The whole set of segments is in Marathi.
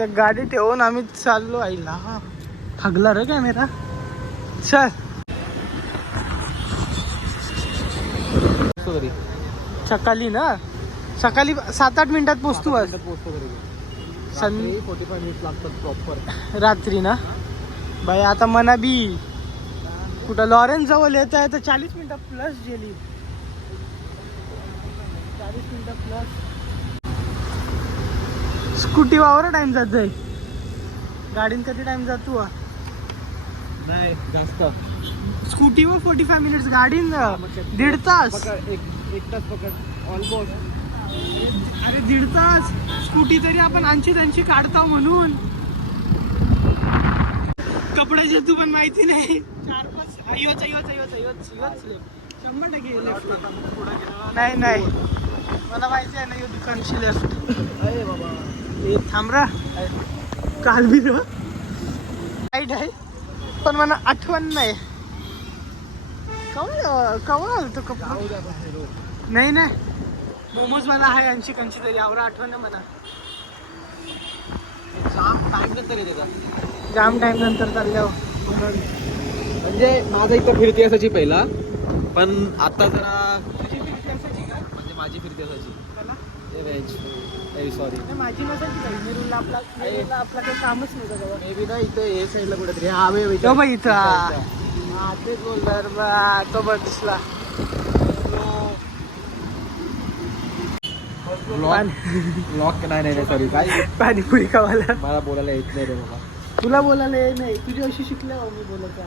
त्या गाडी ठेवून आम्ही चाललो आईला. हगला रे कॅमेरा. चल सकाळी ना, सकाळी 7-8 मिनिटात पोहोचतो. आज 45 मिनिट लागतात प्रॉपर रात्री ना बाई. आता मना बी कुठं लॉरेन्स जवळ येत आहे तर 40 मिनिटं प्लस गेली. 40 मिनिटं प्लस. स्कूटी वावर टाइम जात जाई. गाडीन कधी टाइम जातो नाही जास्त. स्कूटीवर 45 मिनिट्स, गाडीन 1.5 तास. एक तास पकड ऑलमोस्ट. अरे 1.5 तास. स्कूटी तरी आपण 80 काढता म्हणून. कपड्याचे तू पण माहिती नाही. 4-5 100% नाही नाही मला माहिती आहे ना. यो दुकानशी लेफ्ट. अरे बाबा हे थांब रा. काल बी राईट आहे पण मला आठवण नाही. कवा आलतो कपडा. नाही नाही मोमोज वाला आहे 80 कंची तरी. आवरा आठवण नाही मला. जाम टाइम नंतर येते का. जाम टाइम नंतर चालल्यावर. म्हणजे माझा इथं फिरती असायची पहिला, पण आता जरा म्हणजे माझी फिरती असायची. सॉरी माझी नसायची काही. नेरूरला आपला काही कामच नव्हतं. मे बी ना इथं हे साईडला कुठेतरी. हा वे तो बाई इथं. हा तेच बोलणार बा. तो बघ दिसला. ब्लॉक नाही सॉरी काय पाणीपुरी खावायला. मला बोलायला येत नाही रे बाबा. तुला बोलायला ये नाही. तुझी अशी शिकले हो मी बोलायचा.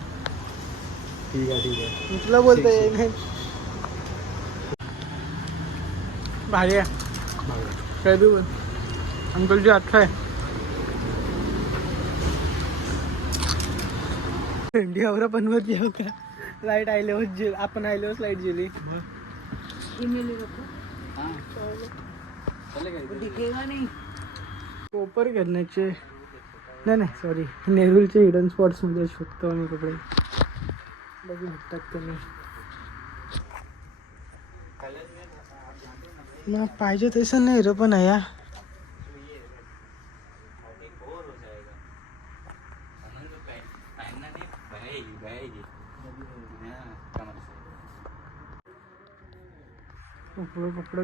ठीक आहे मी तुला बोलता ये नाही. भारी आहे. काय बी बोल. अंकलची आठवण आहे. इंडियावर बनवत जाऊ का. लाईट आल्यावर आपण आल्यावर लाईट गेली. कोपर घालण्याचे नाही सॉरी. नेरूळचे हिडन स्पॉट्स मध्ये शोधतो आम्ही कपडे. बघू भेटतात त्यांनी ना. पाहिजे तसं नाही रे पण आहे.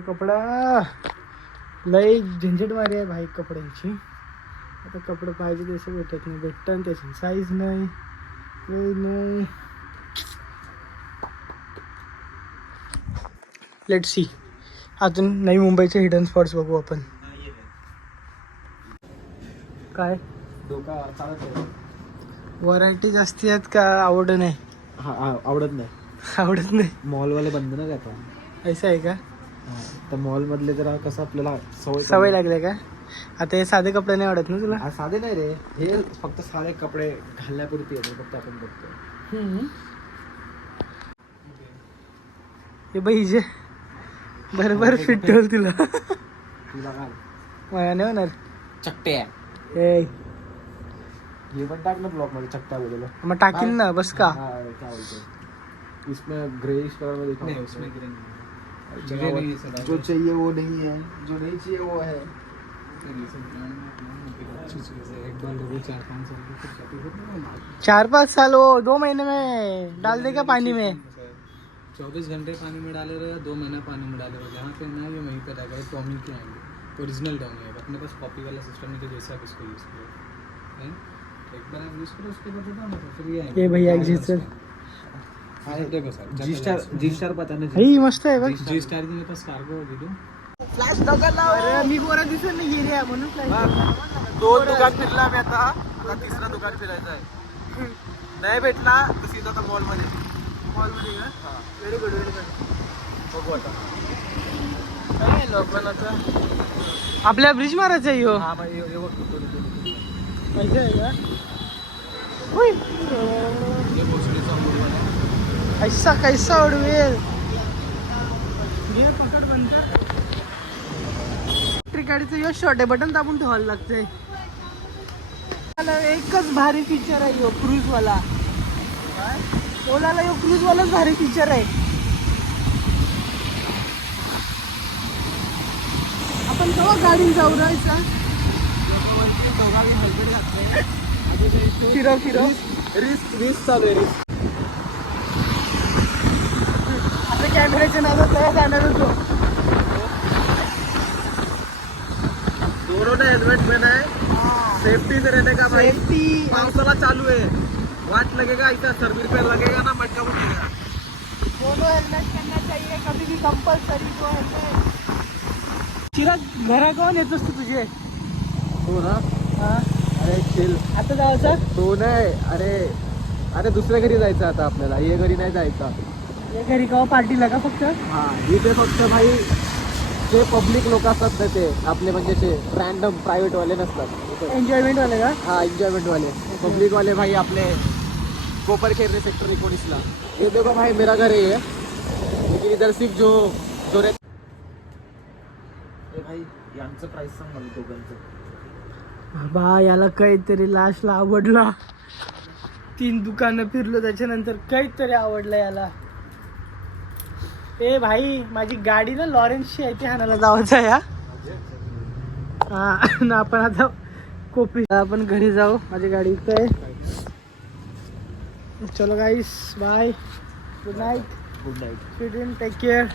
कपडा लई झंझट मारी आहे भाई कपड्यांची. आता कपडे पाहिजे तसं भेटत नाही. भेटतं त्याची साईज नाही नाही. Let's see. अजून नवी मुंबईचे हिडन स्पॉट्स बघू आपण. काय व्हरायटी जास्ती आहेत का. आवड नाही. आवडत नाही. आवडत नाही. मॉलवाले बंद ना आता. असं आहे का. तर मॉल मधले जरा कसं आपल्याला सवय लागले का. आता हे साधे कपडे नाही आवडत ना तुला. साधे नाही रे. हे फक्त साधे कपडे घालण्यापुरती येते फक्त आपण बघतो. हे बाई जे बरोबर फिट होईल तुला. तुला काय मला नाही होणार. चट्टे हे पण टाक ना ब्लॉक मध्ये. चट्टा बोललो मग टाकील ना. बस का. क्या बोलते इसमें ग्रेइश कलर में दिखा. नहीं उसमें ग्रे नहीं है. जो चाहिए वो नहीं है, जो नहीं चाहिए वो है. 4-5 साल हो. 2 महीने में डाल देगा पानी में. 24 घंटे पानी में डाले रहे या 2 महीना पानी में डाले रहे. जहाँ से ना ये वहीं पर रहेगा. टॉमिंग के आएंगे. ओरिजिनल टॉमिंग है. अपने पास कॉपी वाला सिस्टम नहीं. जैसे आप इसको यूज़ करो. एक बार आप यूज़ करो उसके बाद बताओ ना. फिर ये ये भैया एक्झिस्टर. जी स्टार पता नहीं. ही मस्त आहे बघ. जी स्टार के पास कार्गो होगी तो फ्लॅश डबल लाव. अरे मी बोरा दिसत नाही एरिया म्हणून फ्लॅश. 2 दुकान फिरला मी आता. आता 3रा दुकान फिरायचं आहे. नाही भेटला तर सीधा आता मॉल मध्ये. मॉलमध्ये का. Very good very good. बघू आता काय लोकल आता. आपल्या ब्रिज मारायचा आहे ह्यो. हा मग हे बघ माहिती आहे का. होय ऐसा कैसा उडवेल. घे पकड बंद. इलेक्ट्रिक गाडीचं यो शॉर्ट आहे. बटन दाबून ठेवायला लागतंय. एकच भारी फीचर आहे यो क्रूजवाला. ओलाला यो क्रूजवालाच भारी फीचर आहे. आपण केव्हा गाडीने जाऊ राहायचा. मागे हेल्मेट घातलंय. फिरव फिरव. रिस्क चालू आहे रिस्क. आता कॅमेऱ्याच्या नादात काय जाणार होतो. दोनों ने हेलमेट पहना है. सेफ्टी से रहने का भाई. सेफ्टी पावसाला चालू है. वाट लगेगा इतना सर्विस पे लगेगा ना मटका उठेगा. दोनों हेलमेट करना चाहिए कभी भी कंपल्सरी. जो हेलमेट चिराग घरा कोण येतोस तू तुझे. हो ना. हा अरे चिल. आता जायचं. तो नाही. अरे दुसऱ्या घरी जायचं आता आपल्याला. हे घरी नाही जायचं. हे घरी का पार्टीला का फक्त. हा इथे फक्त भाई जे पब्लिक लोक असतात ना ते आपले म्हणजे ते रॅन्डम प्रायव्हेट वाले नसतात. एन्जॉयमेंट वाले का. हाँ एंजॉयमेंट वाले. पब्लिक वाले भाई अपने कोपर खेरने सेक्टर 19 ला. ये देखो भाई मेरा घर है ये. लेकिन इधर सिर्फ जो रे भाई यांचं प्राइस सांग मला दोघांचं. बा याला काहीतरी लास्टला आवडला. 3 दुकानं फिरलो त्याच्यानंतर काहीतरी आवडलं याला. ए भाई माझी गाडी ना लॉरेन्सची आहे ती हाणायला जायचं आहे. हा ना आपण आता कोपरी आपण घरी जाऊ. माझी गाडी इथं आहे. चलो guys bye. Good night. Good night. Take care.